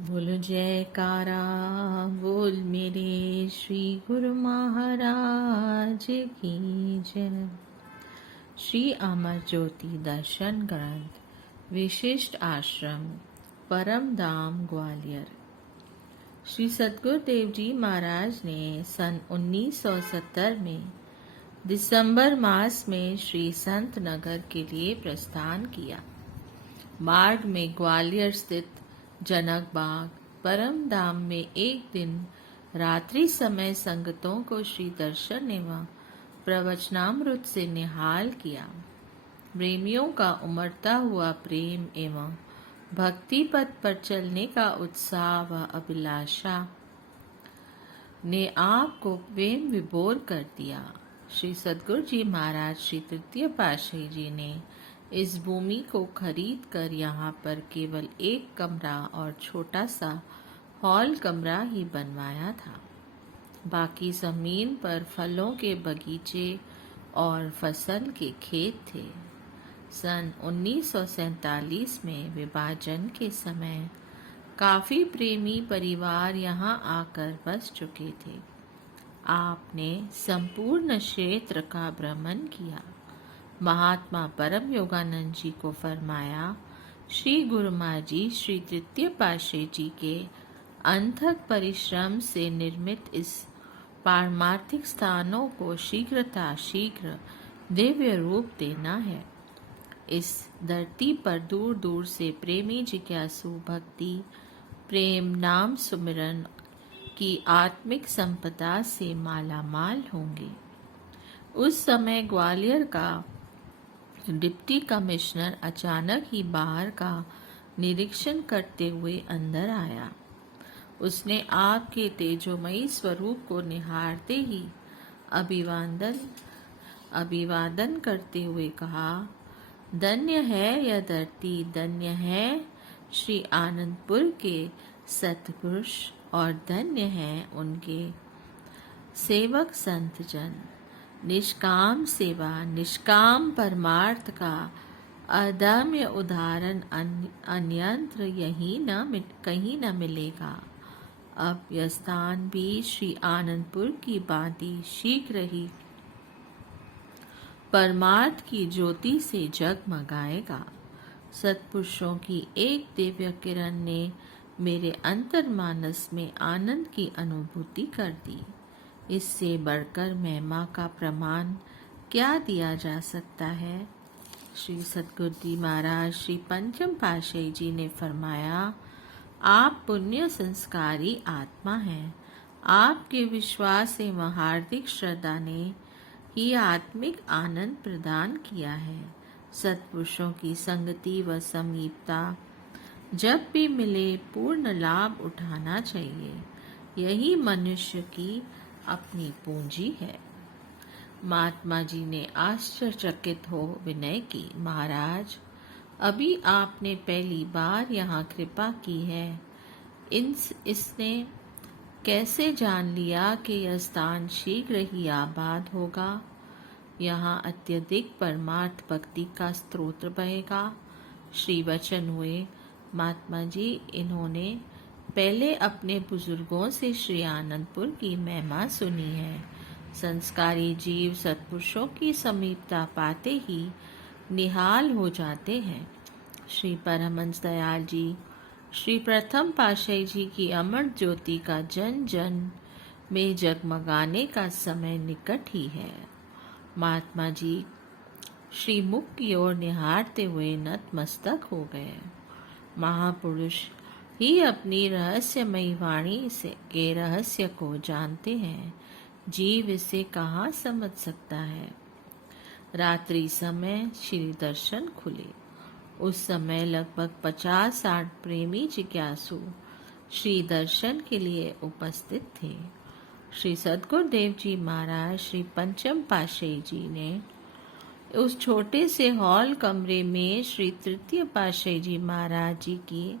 बोलो जयकारा बोल मेरे श्री गुरु महाराज की जय। श्री अमर ज्योति दर्शन ग्रंथ विशिष्ट आश्रम परम धाम ग्वालियर। श्री सद्गुरुदेव जी महाराज ने सन 1970 में दिसंबर मास में श्री संत नगर के लिए प्रस्थान किया। मार्ग में ग्वालियर स्थित जनक बाग परम धाम में एक दिन रात्रि समय संगतों को श्री दर्शन एवं प्रवचनामृत से निहाल किया। प्रेमियों का उमड़ता हुआ प्रेम एवं भक्ति पथ पर चलने का उत्साह व अभिलाषा ने आपको प्रेम विभोर कर दिया। श्री सद्गुरु जी महाराज श्री तृतीय पातशाही जी ने इस भूमि को खरीद कर यहाँ पर केवल एक कमरा और छोटा सा हॉल कमरा ही बनवाया था। बाकी जमीन पर फलों के बगीचे और फसल के खेत थे। सन 1947 में विभाजन के समय काफी प्रेमी परिवार यहाँ आकर बस चुके थे। आपने संपूर्ण क्षेत्र का भ्रमण किया। महात्मा परम योगानंद जी को फरमाया, श्री गुरु माँ जी श्री तृतीय पातशाही जी के अनथक परिश्रम से निर्मित इस पारमार्थिक स्थानों को शीघ्र दिव्य रूप देना है। इस धरती पर दूर दूर से प्रेमी जिज्ञासु भक्ति प्रेम नाम सुमिरन की आत्मिक संपदा से मालामाल होंगे। उस समय ग्वालियर का डिप्टी कमिश्नर अचानक ही बाहर का निरीक्षण करते हुए अंदर आया। उसने आपके तेजोमयी स्वरूप को निहारते ही अभिवादन करते हुए कहा, धन्य है यह धरती, धन्य है श्री आनंदपुर के सत्पुरुष और धन्य है उनके सेवक संत जन। निष्काम सेवा निष्काम परमार्थ का अदम्य उदाहरण अन्यत्र कहीं न मिलेगा। अब यह स्थान भी श्री आनंदपुर की भांति शीघ्र ही परमार्थ की ज्योति से जगमगाएगा। सत्पुरुषों की एक दिव्य किरण ने मेरे अंतर्मानस में आनंद की अनुभूति कर दी। इससे बढ़कर महिमा का प्रमाण क्या दिया जा सकता है। श्री सद्गुरु जी महाराज श्री पंचम पातशाही जी ने फरमाया, आप पुण्य संस्कारी आत्मा हैं। आपके विश्वास एवं हार्दिक श्रद्धा ने ही आत्मिक आनंद प्रदान किया है। सत्पुरुषों की संगति व समीपता जब भी मिले पूर्ण लाभ उठाना चाहिए। यही मनुष्य की अपनी पूंजी है। महात्मा जी ने आश्चर्यचकित हो विनय की, महाराज अभी आपने पहली बार यहाँ कृपा की है। इसने कैसे जान लिया कि यह स्थान शीघ्र ही आबाद होगा। यहाँ अत्यधिक परमार्थ भक्ति का स्रोत बहेगा। श्री वचन हुए, महात्मा जी इन्होंने पहले अपने बुजुर्गों से श्री आनंदपुर की महिमा सुनी है। संस्कारी जीव सत्पुरुषों की समीपता पाते ही निहाल हो जाते हैं। श्री परमहंस दयाल जी श्री प्रथम पातशाही जी की अमर ज्योति का जन जन में जगमगाने का समय निकट ही है। महात्मा जी श्री मुख की ओर निहारते हुए नतमस्तक हो गए। महापुरुष ही अपनी रहस्यमयी वाणी से के रहस्य को जानते हैं। जीव इसे कहाँ समझ सकता है। रात्रि समय श्री दर्शन खुले। उस समय लगभग 50-60 प्रेमी जिज्ञासु श्री दर्शन के लिए उपस्थित थे। श्री सद्गुरुदेव जी महाराज श्री पंचम पातशाही जी ने उस छोटे से हॉल कमरे में श्री तृतीय पातशाही जी महाराज जी की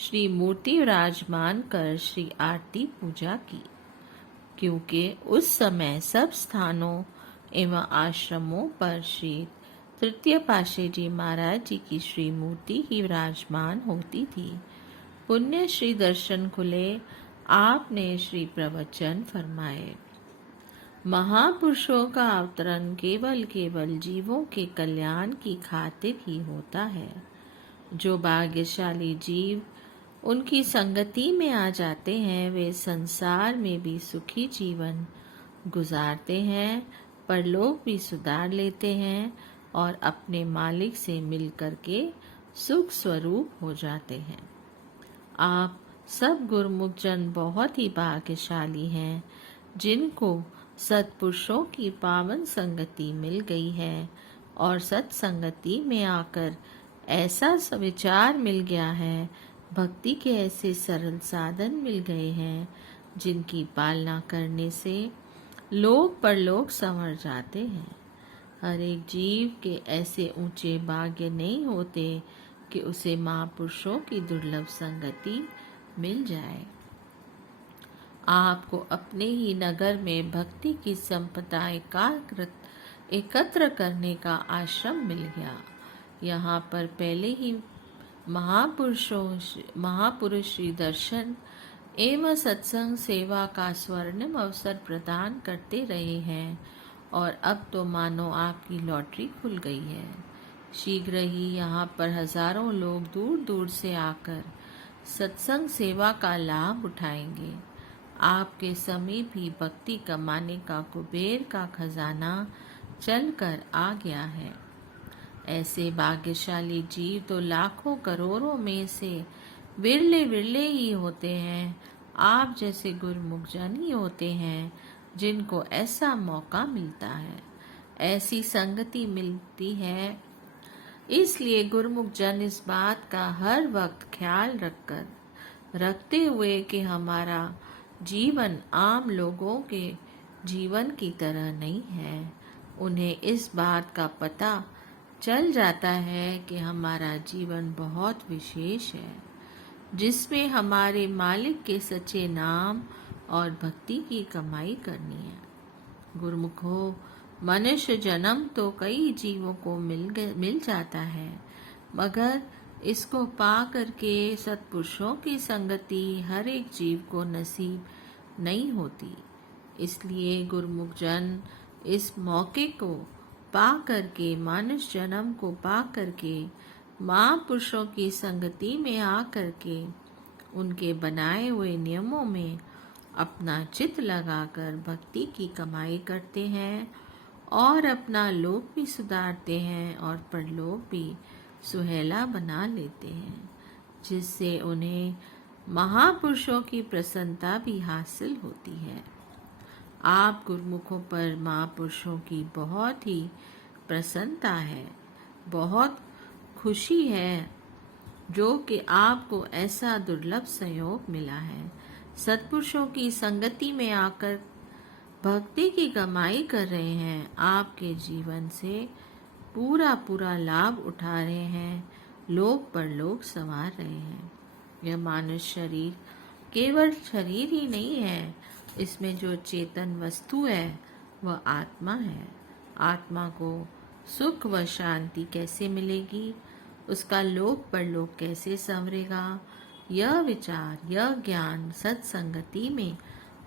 श्री मूर्ति विराजमान कर श्री आरती पूजा की, क्योंकि उस समय सब स्थानों एवं आश्रमों पर श्री तृतीय पातशाही जी महाराज जी की श्री मूर्ति ही विराजमान होती थी। पुण्य श्री दर्शन खुले, आपने श्री प्रवचन फरमाए। महापुरुषों का अवतरण केवल जीवों के कल्याण की खातिर ही होता है। जो भाग्यशाली जीव उनकी संगति में आ जाते हैं, वे संसार में भी सुखी जीवन गुजारते हैं, परलोक भी सुधार लेते हैं और अपने मालिक से मिलकर के सुख स्वरूप हो जाते हैं। आप सब गुरुमुख जन बहुत ही भाग्यशाली हैं, जिनको सत्पुरुषों की पावन संगति मिल गई है और सत्संगति में आकर ऐसा विचार मिल गया है, भक्ति के ऐसे सरल साधन मिल गए हैं, जिनकी पालना करने से लोक परलोक संवर जाते हैं। हर एक जीव के ऐसे ऊंचे भाग्य नहीं होते कि उसे महापुरुषों की दुर्लभ संगति मिल जाए। आपको अपने ही नगर में भक्ति की संपदा एकत्र करने का आश्रम मिल गया। यहाँ पर पहले ही महापुरुष श्री दर्शन एवं सत्संग सेवा का स्वर्णिम अवसर प्रदान करते रहे हैं और अब तो मानो आपकी लॉटरी खुल गई है। शीघ्र ही यहाँ पर हजारों लोग दूर दूर से आकर सत्संग सेवा का लाभ उठाएंगे। आपके समीप ही भक्ति कमाने का कुबेर का खजाना चलकर आ गया है। ऐसे भाग्यशाली जीव तो लाखों करोड़ों में से विरले विरले ही होते हैं। आप जैसे गुरुमुख जन ही होते हैं जिनको ऐसा मौका मिलता है, ऐसी संगति मिलती है। इसलिए गुरुमुख जन इस बात का हर वक्त ख्याल रखते हुए कि हमारा जीवन आम लोगों के जीवन की तरह नहीं है, उन्हें इस बात का पता चल जाता है कि हमारा जीवन बहुत विशेष है, जिसमें हमारे मालिक के सच्चे नाम और भक्ति की कमाई करनी है। गुरुमुखों, मनुष्य जन्म तो कई जीवों को मिल जाता है, मगर इसको पा करके सत्पुरुषों की संगति हर एक जीव को नसीब नहीं होती। इसलिए गुरुमुख जन इस मौके को पा करके, मानुष जन्म को पा करके, महापुरुषों की संगति में आ करके उनके बनाए हुए नियमों में अपना चित्त लगाकर भक्ति की कमाई करते हैं और अपना लोक भी सुधारते हैं और परलोक भी सुहेला बना लेते हैं, जिससे उन्हें महापुरुषों की प्रसन्नता भी हासिल होती है। आप गुरुमुखों पर महापुरुषों की बहुत ही प्रसन्नता है, बहुत खुशी है, जो कि आपको ऐसा दुर्लभ संयोग मिला है। सत्पुरुषों की संगति में आकर भक्ति की कमाई कर रहे हैं, आपके जीवन से पूरा लाभ उठा रहे हैं, लोक परलोक संवार रहे हैं। यह मानुष शरीर केवल शरीर ही नहीं है, इसमें जो चेतन वस्तु है वह आत्मा है। आत्मा को सुख व शांति कैसे मिलेगी, उसका लोक परलोक कैसे संवरेगा, यह विचार, यह ज्ञान सत्संगति में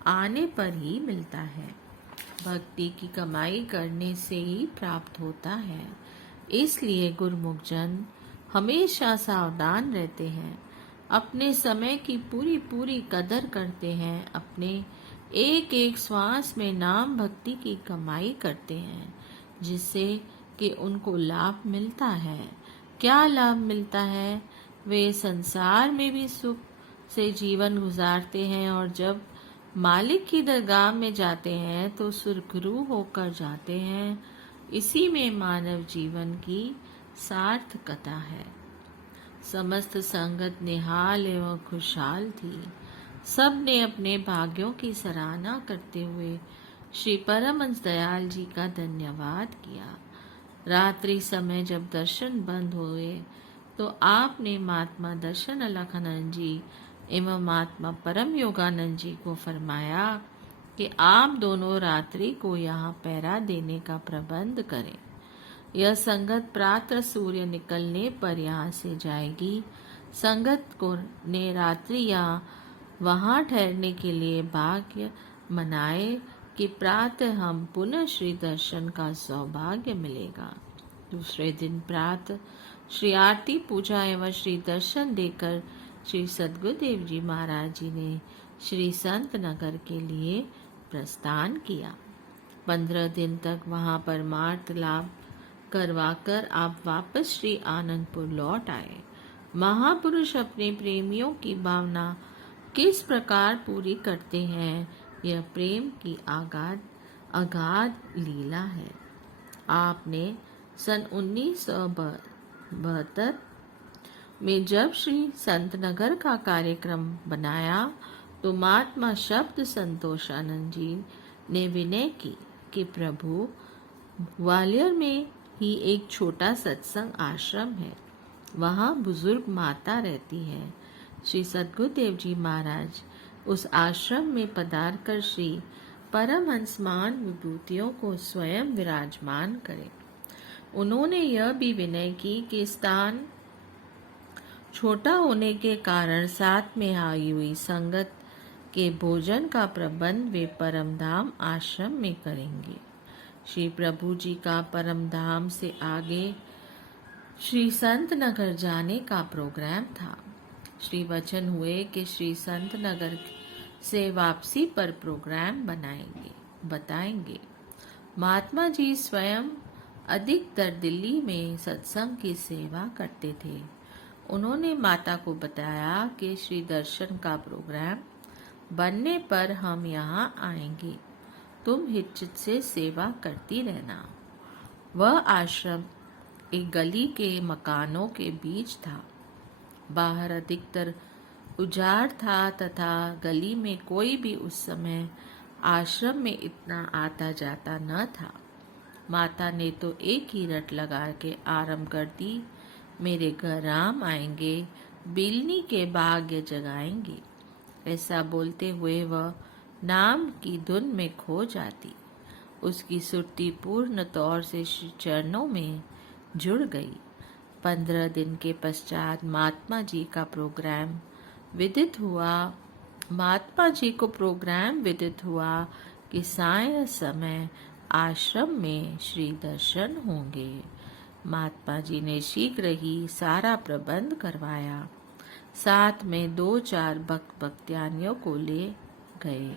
आने पर ही मिलता है। भक्ति की कमाई करने से ही प्राप्त होता है। इसलिए गुरुमुख जन हमेशा सावधान रहते हैं, अपने समय की पूरी कदर करते हैं, अपने एक एक श्वास में नाम भक्ति की कमाई करते हैं, जिससे कि उनको लाभ मिलता है। क्या लाभ मिलता है? वे संसार में भी सुख से जीवन गुजारते हैं और जब मालिक की दरगाह में जाते हैं तो सुरखरू होकर जाते हैं। इसी में मानव जीवन की सार्थकता है। समस्त संगत निहाल एवं खुशहाल थी। सब ने अपने भाग्यों की सराहना करते हुए श्री परमहंस दयाल जी का धन्यवाद किया। रात्रि समय जब दर्शन बंद हुए तो आपने महात्मा दर्शन अलखानंद जी एवं महात्मा परम योगानंद जी को फरमाया कि आप दोनों रात्रि को यहाँ पहरा देने का प्रबंध करें। यह संगत प्रातः सूर्य निकलने पर यहाँ से जाएगी। संगत को ने रात्रि या वहाँ ठहरने के लिए भाग्य मनाए कि प्रातः हम पुनः श्री दर्शन का सौभाग्य मिलेगा। दूसरे दिन प्रातः श्री आरती पूजा एवं श्री दर्शन देकर श्री सद्गुरुदेव जी महाराज जी ने श्री संत नगर के लिए प्रस्थान किया। 15 दिन तक वहाँ परमार्थ लाभ करवाकर आप वापस श्री आनंदपुर लौट आए। महापुरुष अपने प्रेमियों की भावना किस प्रकार पूरी करते हैं, यह प्रेम की अगाध लीला है। आपने सन 1972 में जब श्री संतनगर का कार्यक्रम बनाया तो महात्मा शब्द संतोषानंद जी ने विनय की कि प्रभु, ग्वालियर में ही एक छोटा सत्संग आश्रम है, वहाँ बुजुर्ग माता रहती है। श्री सद्गुरुदेव जी महाराज उस आश्रम में पधार कर श्री परमहंसमान विभूतियों को स्वयं विराजमान करें। उन्होंने यह भी विनय की कि स्थान छोटा होने के कारण साथ में आई हुई संगत के भोजन का प्रबंध वे परमधाम आश्रम में करेंगे। श्री प्रभु जी का परमधाम से आगे श्री संत नगर जाने का प्रोग्राम था। श्री वचन हुए कि श्री संत नगर से वापसी पर प्रोग्राम बताएंगे। महात्मा जी स्वयं अधिकतर दिल्ली में सत्संग की सेवा करते थे। उन्होंने माता को बताया कि श्री दर्शन का प्रोग्राम बनने पर हम यहाँ आएंगे, तुम हिचकिच से सेवा करती रहना। वह आश्रम एक गली के मकानों के बीच था। बाहर अधिकतर उजाड़ था तथा गली में कोई भी उस समय आश्रम में इतना आता जाता न था। माता ने तो एक ही रट लगा के आरंभ कर दी, मेरे घर राम आएंगे, बिलनी के भाग्य जगाएंगे। ऐसा बोलते हुए वह नाम की धुन में खो जाती। उसकी सुरती पूर्ण तौर से चरणों में जुड़ गई। 15 दिन के पश्चात महात्मा जी का प्रोग्राम विदित हुआ कि सायं समय आश्रम में श्री दर्शन होंगे। महात्मा जी ने शीघ्र ही सारा प्रबंध करवाया। साथ में 2-4 भक्त्यानियों को ले गए।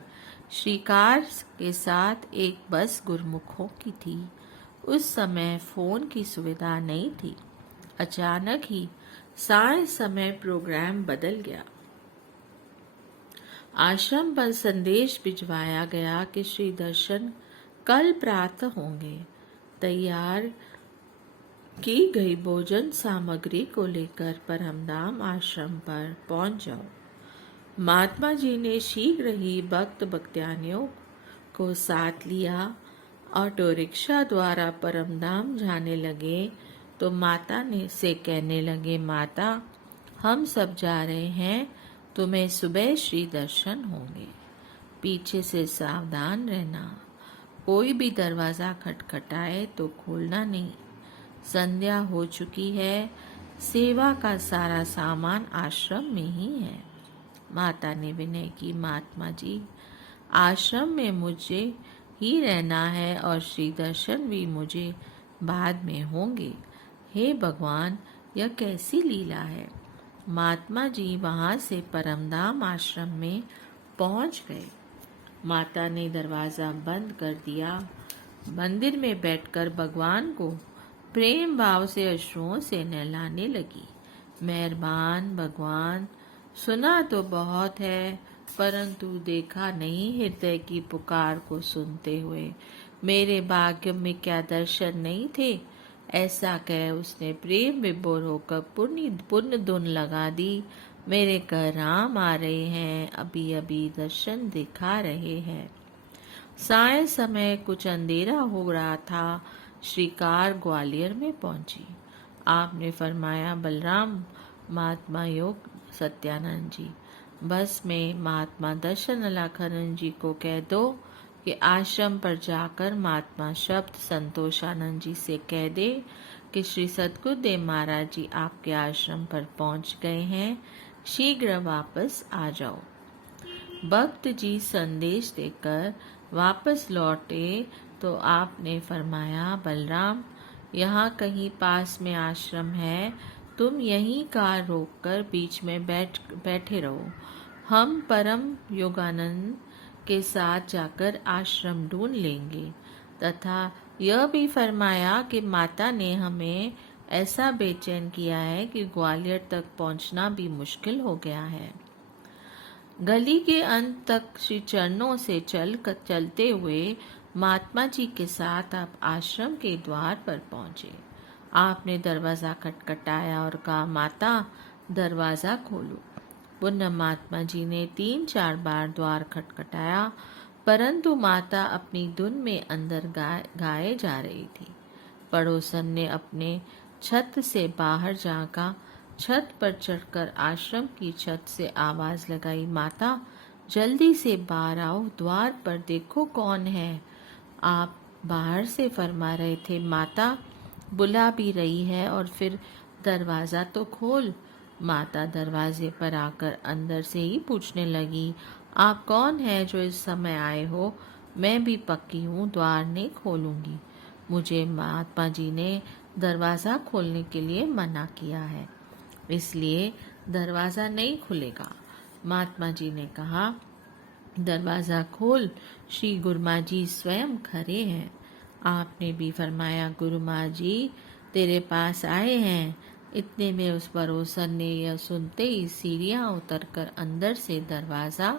श्रीकार के साथ एक बस गुरुमुखों की थी। उस समय फोन की सुविधा नहीं थी। अचानक ही साय समय प्रोग्राम बदल गया। आश्रम पर संदेश भिजवाया गया कि श्री दर्शन कल प्रातः होंगे। तैयार की गई भोजन सामग्री को लेकर परमधाम आश्रम पर पहुंच जाओ। महात्मा जी ने शीघ्र ही भक्त्यानियों को साथ लिया। ऑटो रिक्शा द्वारा परमधाम जाने लगे तो माता ने से कहने लगे, माता हम सब जा रहे हैं, तुम्हें सुबह श्री दर्शन होंगे, पीछे से सावधान रहना, कोई भी दरवाजा खटखटाए तो खोलना नहीं, संध्या हो चुकी है, सेवा का सारा सामान आश्रम में ही है। माता ने विनय की, महात्मा जी आश्रम में मुझे ही रहना है और श्री दर्शन भी मुझे बाद में होंगे। हे भगवान, यह कैसी लीला है। महात्मा जी वहां से परमधाम आश्रम में पहुंच गए। माता ने दरवाजा बंद कर दिया। मंदिर में बैठकर भगवान को प्रेम भाव से अश्रुओं से नहलाने लगी। मेहरबान भगवान, सुना तो बहुत है परंतु देखा नहीं हृदय की पुकार को सुनते हुए। मेरे भाग्य में क्या दर्शन नहीं थे? ऐसा कह उसने प्रेम विभोर होकर पुण्य धुन लगा दी। मेरे घर राम आ रहे हैं, अभी अभी दर्शन दिखा रहे हैं। साय समय कुछ अंधेरा हो रहा था। श्रीकार ग्वालियर में पहुंची। आपने फरमाया, बलराम महात्मा योग सत्यानंद जी, बस में महात्मा दर्शन अलाखानंद जी को कह दो कि आश्रम पर जाकर महात्मा शब्द संतोषानंद जी से कह दे कि श्री सद्गुरुदेव महाराज जी आपके आश्रम पर पहुंच गए हैं, शीघ्र वापस आ जाओ। भक्त जी संदेश देकर वापस लौटे तो आपने फरमाया, बलराम, यहाँ कहीं पास में आश्रम है, तुम यहीं कार रोककर बीच में बैठे रहो। हम परम योगानंद के साथ जाकर आश्रम ढूंढ लेंगे। तथा यह भी फरमाया कि माता ने हमें ऐसा बेचैन किया है कि ग्वालियर तक पहुंचना भी मुश्किल हो गया है। गली के अंत तक श्री चरणों से चलते हुए महात्मा जी के साथ आप आश्रम के द्वार पर पहुंचे। आपने दरवाजा खटखटाया और कहा, माता, दरवाजा खोलो। पुनः महात्मा जी ने 3-4 बार द्वार खटखटाया, परंतु माता अपनी धुन में अंदर गाए जा रही थी। पड़ोसन ने अपने छत से बाहर झांका। छत पर चढ़कर आश्रम की छत से आवाज लगाई, माता, जल्दी से बाहर आओ, द्वार पर देखो कौन है। आप बाहर से फरमा रहे थे, माता बुला भी रही है और फिर दरवाजा तो खोल। माता दरवाजे पर आकर अंदर से ही पूछने लगी, आप कौन है जो इस समय आए हो? मैं भी पक्की हूँ, द्वार नहीं खोलूंगी। मुझे महात्मा जी ने दरवाजा खोलने के लिए मना किया है, इसलिए दरवाजा नहीं खुलेगा। महात्मा जी ने कहा, दरवाजा खोल, श्री गुरुमा जी स्वयं खड़े हैं। आपने भी फरमाया, गुरुमा जी तेरे पास आए हैं। इतने में उस पड़ोसन ने यह सुनते ही सीढ़ियां उतरकर अंदर से दरवाजा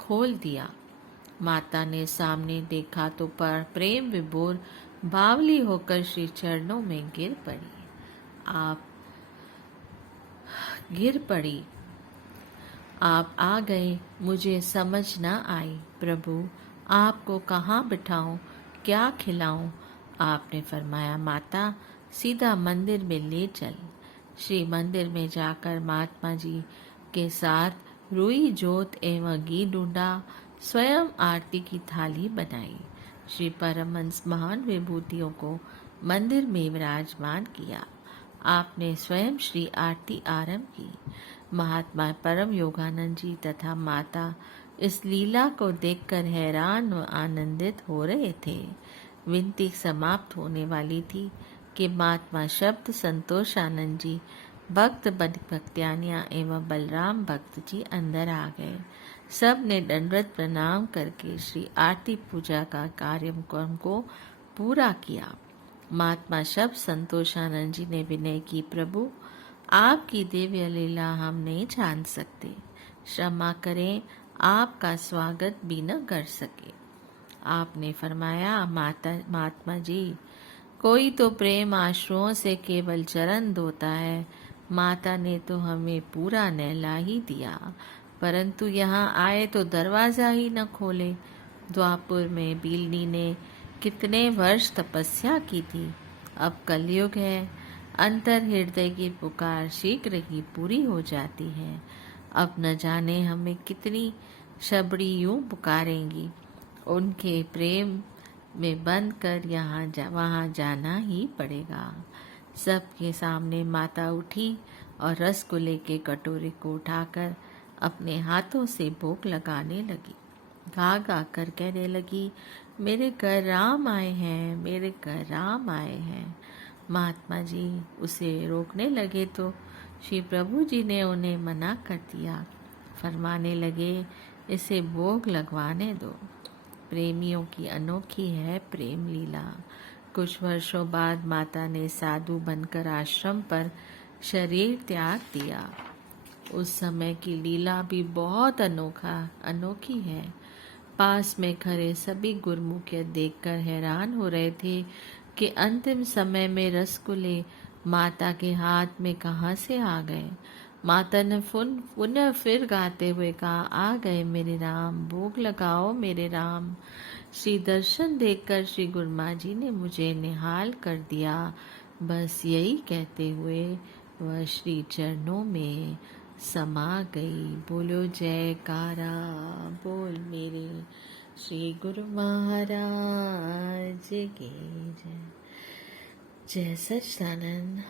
खोल दिया। माता ने सामने देखा तो पर प्रेम विभोर बावली होकर श्री चरणों में गिर पड़ी। आप आ गए, मुझे समझ न आई। प्रभु, आपको कहाँ बिठाऊं, क्या खिलाऊं? आपने फरमाया, माता, सीधा मंदिर में ले चल। श्री मंदिर में जाकर महात्मा जी के साथ रुई जोत एवं घी ढूंढा, स्वयं आरती की थाली बनाई। श्री परमहंस महान विभूतियों को मंदिर में विराजमान किया। आपने स्वयं श्री आरती आरंभ की। महात्मा परम योगानंद जी तथा माता इस लीला को देखकर हैरान व आनंदित हो रहे थे। विनती समाप्त होने वाली थी कि महात्मा शब्द संतोष आनंद जी, भक्त भक्त्यानिया एवं बलराम भक्त जी अंदर आ गए। सब ने दंडवत प्रणाम करके श्री आरती पूजा का कार्यक्रम को पूरा किया। महात्मा शब्द संतोषानंद जी ने विनय की, प्रभु, आपकी दिव्य लीला हम नहीं जान सकते, क्षमा करें, आपका स्वागत भी न कर सके। आपने फरमाया, महात्मा जी, कोई तो प्रेम आश्रुओं से केवल चरण धोता है, माता ने तो हमें पूरा नहला ही दिया, परंतु यहाँ आए तो दरवाजा ही न खोले। द्वापुर में बीलनी ने कितने वर्ष तपस्या की थी, अब कलयुग है, अंतर हृदय की पुकार शीघ्र ही पूरी हो जाती है। अब न जाने हमें कितनी शबड़ी यूं पुकारेंगी, उनके प्रेम में बंद कर वहाँ जाना ही पड़ेगा। सबके सामने माता उठी और रसगुल्ले के कटोरे को उठाकर अपने हाथों से भोग लगाने लगी। गा गा कर कहने लगी, मेरे घर राम आए हैं, मेरे घर राम आए हैं। महात्मा जी उसे रोकने लगे तो श्री प्रभु जी ने उन्हें मना कर दिया। फरमाने लगे, इसे भोग लगवाने दो। प्रेमियों की अनोखी है प्रेम लीला। कुछ वर्षों बाद माता ने साधु बनकर आश्रम पर शरीर त्याग दिया। उस समय की लीला भी बहुत अनोखी है। पास में खड़े सभी गुरुमुख देखकर हैरान हो रहे थे कि अंतिम समय में रसगुल्ले माता के हाथ में कहाँ से आ गए। माता ने पुनः फिर गाते हुए कहा, आ गए मेरे राम, भोग लगाओ मेरे राम। श्री दर्शन देखकर श्री गुरुमा जी ने मुझे निहाल कर दिया। बस यही कहते हुए वह श्री चरणों में समा गई। बोलो जयकारा, बोल मेरे श्री गुरु महाराज की जय। जय सच्चिदानंद।